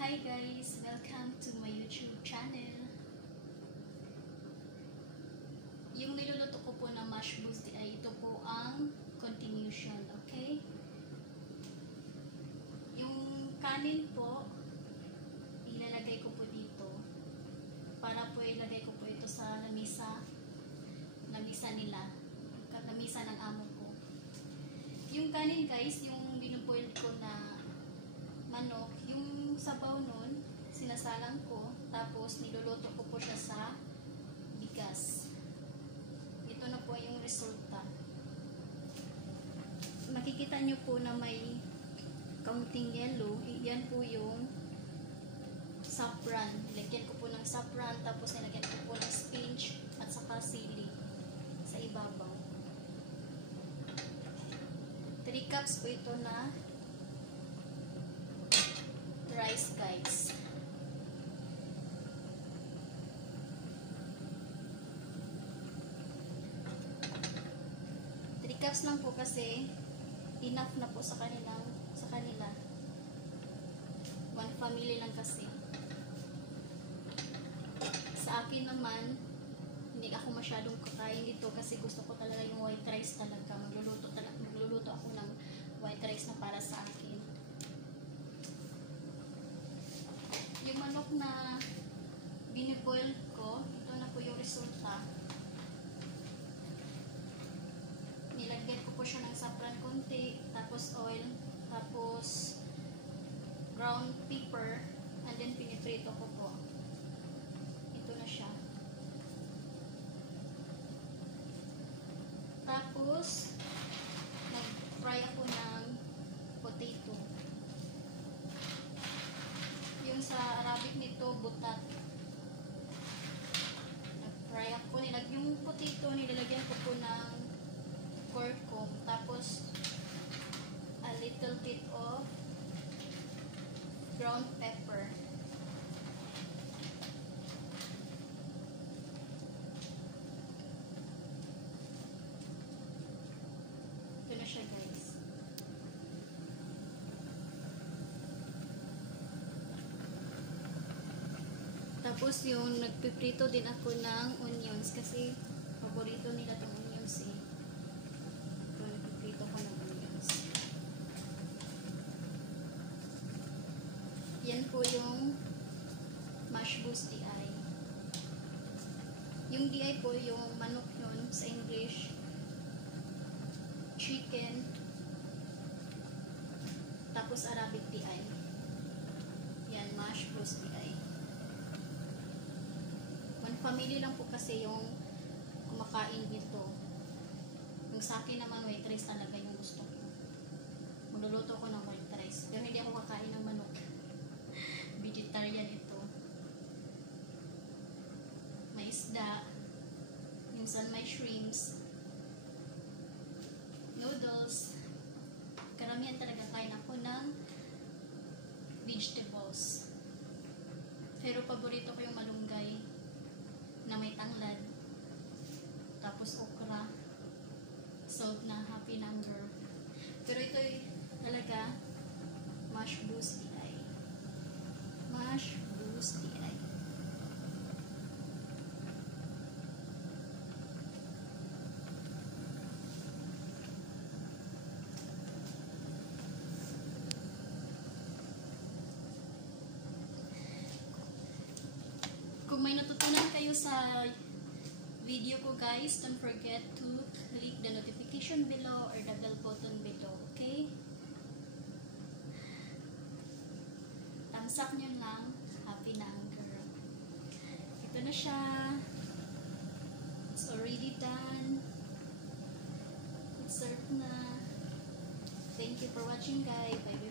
Hi guys! Welcome to my YouTube channel. Yung niluluto ko po na mash busti ay ito po ang continuation, okay? Yung kanin po, ilalagay ko po dito para po ilagay ko po ito sa lamisa nila, lamisa ng amo ko. Yung kanin guys, yung binuboil ko na manok, yung sabaw nun, sinasalang ko, tapos niluluto ko po siya sa bigas. Ito na po yung resulta. Makikita nyo po na may kaunting yellow. Yan po yung saffron. Nilagyan ko po ng saffron, tapos nilagyan ko po ng spinach at saka sili sa ibabaw. 3 cups po ito na rice guys. Cups lang po kasi enough na po sa kanila. One family lang kasi. Sa akin naman, hindi ako masyadong kakain dito kasi gusto ko talaga yung white rice talaga. Magluluto ako ng white rice na para sa akin. Yung manok na biniboil ko, ito na po yung resulta. Nilagyan ko po siya ng saffron konti, tapos oil, tapos ground pepper, and then piniprito ko po. Ito na siya. Tapos nag-fry ako ng potato. Yung sa Arabic nito, butat. Nag-fry ako. Yung potato, nilalagyan ko po ng curcum, tapos a little bit of ground pepper. Ito na siya guys. Tapos yung nagpiprito din ako ng onions kasi paborito nila tong onions eh. Nagpiprito ko ng onions. Yan po yung mash busti ay. Yung DI po yung manok yun sa English. Chicken. Tapos Arabic DI. Yan, mash busti ay. One family lang po kasi yung kumakain dito. Yung sa akin naman, white rice talaga yung gusto ko. Magluluto ko ng white rice. Pero hindi ako kakain ng manok. Vegetarian ito. May isda. Minsan may shrimps. Noodles. Karamihan talaga kain ako ng vegetables. Pero paborito ko yung malunggay na may tanglad. Tapos okra. Salt na happy number. Pero ito talaga mash busti ay. Mash busti ay. Kung may natutunan kayo sa video ko guys, don't forget to click the notification below or the bell button below, okay? Thumbs up nyo lang, happy na ang girl. Ito na siya. It's already done. It's served na. Thank you for watching guys. Bye bye.